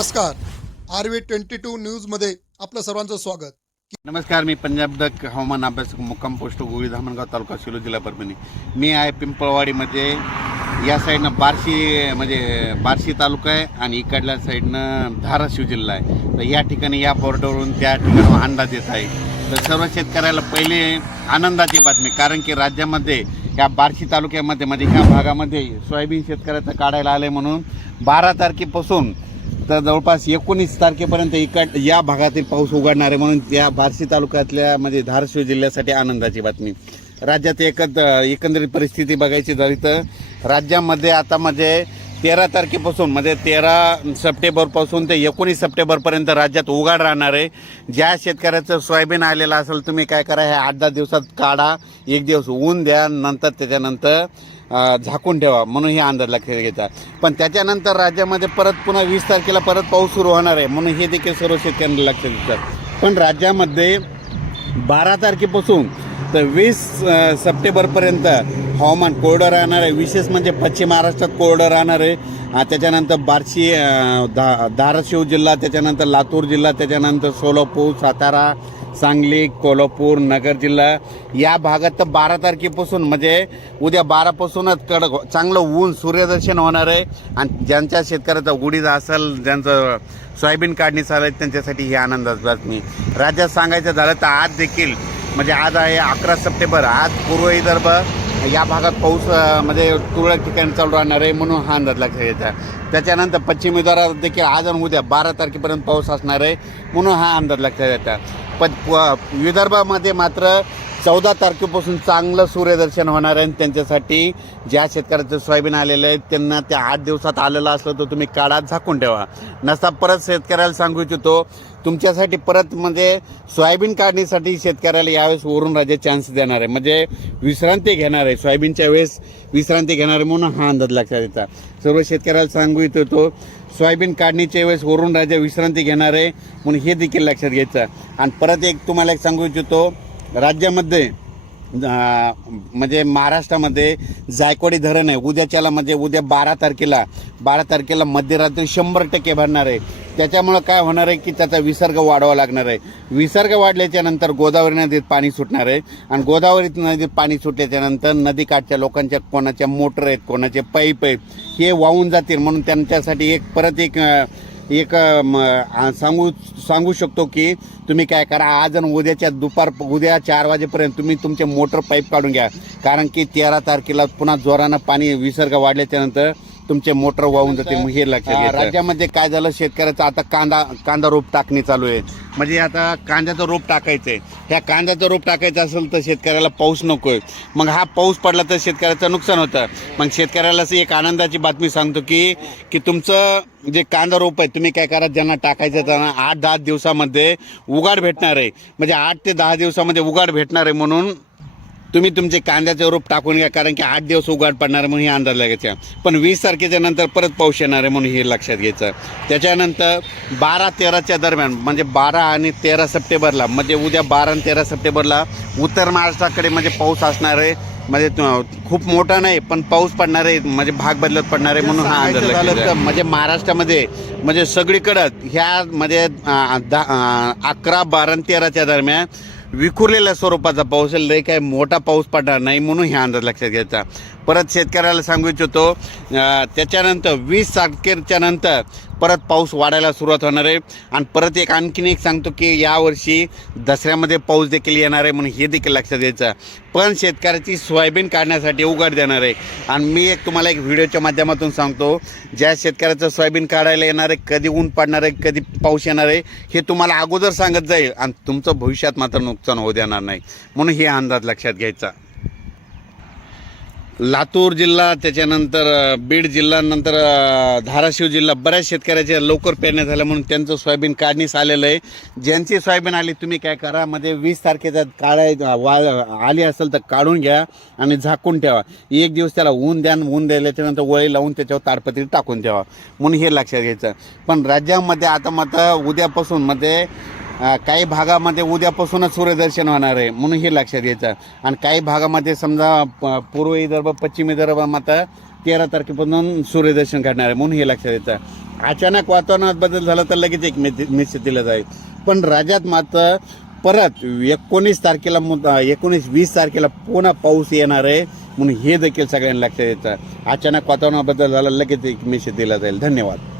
नमस्कार R V twenty two न्यूजमध्ये आपलं सर्वांचं स्वागत नमस्कार मी पंजाब दक हवामान अभ्यास मुक्काम पोस्ट गोळी धामणगाव तालुका सिलो जिल्हा परभणी मी आहे पिंपळवाडीमध्ये या साईडनं बार्शी म्हणजे बार्शी तालुका आहे आणि इकडल्या साईडनं धाराशिव जिल्हा आहे तर या ठिकाणी या बोर्डवरून त्या ठिकाणी अंदाज येत आहे तर सर्व शेतकऱ्याला पहिले आनंदाची बातमी कारण की राज्यामध्ये या बार्शी तालुक्यामध्ये म्हणजे ह्या भागामध्ये सोयाबीन शेतकऱ्याचं काढायला आले म्हणून बारा तारखेपासून तर जवळपास एकोणीस तारखेपर्यंत इकड या भागातील पाऊस उघडणार आहे म्हणून या बार्शी तालुक्यातल्या म्हणजे धारशिव जिल्ह्यासाठी आनंदाची बातमी राज्यात एकत एकंदरीत परिस्थिती बघायची झाली तर राज्यामध्ये आता म्हणजे तेरा तारखेपासून म्हणजे तेरा सप्टेंबरपासून ते एकोणीस सप्टेंबरपर्यंत राज्यात उघाड राहणार आहे ज्या शेतकऱ्याचं सोयाबीन आलेलं असेल तुम्ही काय करा हे आठ दहा दिवसात काढा एक दिवस ऊन द्या नंतर त्याच्यानंतर झाकून ठेवा म्हणून हे अंदाज लक्षात घेता पण त्याच्यानंतर राज्यामध्ये परत पुन्हा वीस तारखेला परत पाऊस सुरू होणार आहे म्हणून हे देखील सर्व शेतकऱ्यांना लक्षात देतात पण राज्यामध्ये बारा तारखेपासून तर वीस सप्टेंबरपर्यंत हवामान कोरडं राहणार आहे विशेष म्हणजे पश्चिम महाराष्ट्रात कोरडं राहणार आहे त्याच्यानंतर बार्शी धा धाराशिव जिल्हा त्याच्यानंतर लातूर जिल्हा त्याच्यानंतर सोलापूर सातारा सांगली कोल्हापूर नगर जिल्हा या भागात तर बारा तारखेपासून म्हणजे उद्या बारापासूनच कडक चांगलं ऊन सूर्यदर्शन होणार आहे आणि ज्यांच्या शेतकऱ्याचा उडीद असेल ज्यांचं सोयाबीन काढणी चालू आहे त्यांच्यासाठी ही आनंदाची बातमी राज्यात सांगायचं झालं तर आज देखील म्हणजे आज आहे अकरा सप्टेंबर आज पूर्व विदर्भ या भागात पाऊस मध्ये तुरळक ठिकाणी चालू राहणार आहे म्हणून हा अंदाज लक्षात घ्यायचा त्याच्यानंतर पश्चिम विदर्भात देखील आज आणि उद्या बारा तारखेपर्यंत पाऊस असणार आहे म्हणून हा अंदाज लक्षात घ्यायचा पण विदर्भामध्ये मात्र चौदा तारखेपासून चांगलं सूर्यदर्शन होणार आहे त्यांच्यासाठी ज्या शेतकऱ्याचं सोयाबीन आलेलं आहे त्यांना त्या आठ दिवसात आलेलं असलं तर तुम्ही काळात झाकून ठेवा नसता परत शेतकऱ्याला सांगू इच्छितो तुमच्यासाठी परत म्हणजे सोयाबीन काढणीसाठी शेतकऱ्याला यावेळेस वरून राजे चान्स देणार आहे म्हणजे विश्रांती घेणार आहे सोयाबीनच्या वेळेस विश्रांती घेणार आहे म्हणून हा अंदाज लक्षात येतात सर्व शेतकऱ्याला सांगू इच्छितो सोयाबीन काढणीच्या वेळेस वरून राजा विश्रांती घेणार आहे म्हणून हे देखील लक्षात घ्यायचं आणि परत एक तुम्हाला एक सांगू इच्छितो राज्यामध्ये म्हणजे महाराष्ट्रामध्ये जायकवाडी धरण आहे उद्याच्याला म्हणजे उद्या बारा तारखेला बारा तारखेला मध्यरात्री शंभर टक्के भरणार आहे त्याच्यामुळं काय होणार आहे की त्याचा विसर्ग वाढवा लागणार आहे विसर्ग वाढल्याच्या नंतर गोदावरी नदीत पाणी सुटणार आहे आणि गोदावरी नदीत पाणी सुटल्याच्यानंतर नदीकाठच्या लोकांच्या कोणाच्या मोटर आहेत कोणाचे पाईप आहेत हे वाहून जातील म्हणून त्यांच्यासाठी एक परत एक एक सांगू सांगू शकतो की तुम्ही काय करा आज आणि उद्याच्या दुपार उद्या चार वाजेपर्यंत तुम्ही तुमचे मोटर पाईप काढून घ्या कारण की तेरा तारखेला पुन्हा जोरानं पाणी विसर्ग वाढल्याच्यानंतर तुमचे मोटर वाहून जाते मग हे लक्षात राज्यामध्ये काय झालं शेतकऱ्याचा आता कांदा कांदा रोप टाकणे चालू आहे म्हणजे आता कांद्याचं रोप टाकायचं आहे ह्या कांद्याचं रोप टाकायचं असेल तर शेतकऱ्याला पाऊस नकोय मग हा पाऊस पडला तर शेतकऱ्याचं नुकसान होतं मग शेतकऱ्याला असं एक आनंदाची बातमी सांगतो की की तुमचं जे कांदा रोप आहे तुम्ही काय करा ज्यांना टाकायचं त्यांना आठ दहा दिवसामध्ये उगाड भेटणार आहे म्हणजे आठ ते दहा दिवसामध्ये उगाड भेटणार आहे म्हणून तुम्ही तुमचे कांद्याचे रूप टाकून घ्या कारण की आठ दिवस उघड पडणार म्हणून हे अंदाज लागायचा पण वीस तारखेच्या नंतर परत पाऊस येणार आहे म्हणून हे लक्षात घ्यायचं त्याच्यानंतर बारा तेराच्या दरम्यान म्हणजे बारा आणि तेरा सप्टेंबरला म्हणजे उद्या बारा आणि तेरा सप्टेंबरला उत्तर महाराष्ट्राकडे म्हणजे पाऊस असणार आहे म्हणजे खूप मोठा नाही पण पाऊस पडणार आहे म्हणजे भाग बदलत पडणार आहे म्हणून हा अंदाज म्हणजे महाराष्ट्रामध्ये म्हणजे सगळीकडं ह्या म्हणजे अकरा बारा तेराच्या दरम्यान विखुरलेल्या स्वरूपाचा पाऊस लय काय मोठा पाऊस पडणार नाही म्हणून ह्या अंदाज लक्षात घ्यायचा परत शेतकऱ्याला सांगू इच्छितो त्याच्यानंतर वीस तारखेच्या नंतर परत पाऊस वाढायला सुरुवात होणार आहे आणि परत एक आणखीन एक सांगतो की यावर्षी दसऱ्यामध्ये पाऊस देखील येणार आहे म्हणून हे देखील लक्षात द्यायचं पण शेतकऱ्याची सोयाबीन काढण्यासाठी उघड देणार आहे आणि मी एक तुम्हाला एक व्हिडिओच्या माध्यमातून सांगतो ज्या शेतकऱ्याचं सोयाबीन काढायला येणार आहे कधी ऊन पडणार आहे कधी पाऊस येणार आहे हे तुम्हाला अगोदर सांगत जाईल आणि तुमचं भविष्यात मात्र नुकसान होऊ देणार नाही म्हणून हे अंदाज लक्षात घ्यायचा लातूर जिल्हा त्याच्यानंतर बीड जिल्हा नंतर धाराशिव जिल्हा बऱ्याच शेतकऱ्याच्या लवकर पेरण्या झाल्या म्हणून त्यांचं सोयाबीन काढणीस आलेलं आहे ज्यांची सोयाबीन आली तुम्ही काय करा मध्ये वीस तारखेचा काळाय वा आली असेल तर काढून घ्या आणि झाकून ठेवा एक दिवस त्याला ऊन द्या ऊन त्याच्यानंतर वळी लावून त्याच्यावर ताडपत्री टाकून ठेवा म्हणून हे लक्षात घ्यायचं पण राज्यामध्ये आता मात्र उद्यापासून मध्ये काही भागामध्ये उद्यापासूनच सूर्यदर्शन होणार आहे म्हणून हे लक्षात घ्यायचं आणि काही भागामध्ये समजा पूर्व विदर्भ पश्चिम मात्र तेरा तारखेपासून सूर्यदर्शन घडणार आहे म्हणून हे लक्षात येतं अचानक वातावरणात बदल झाला तर लगेच एक मेसेज दिला जाईल पण राज्यात मात्र परत एकोणीस तारखेला मुद्दा एकोणीस वीस तारखेला पुन्हा पाऊस येणार आहे म्हणून हे देखील सगळ्यांना लक्षात येतं अचानक वातावरणाबद्दल झाला लगेच एक मेसेज दिला जाईल धन्यवाद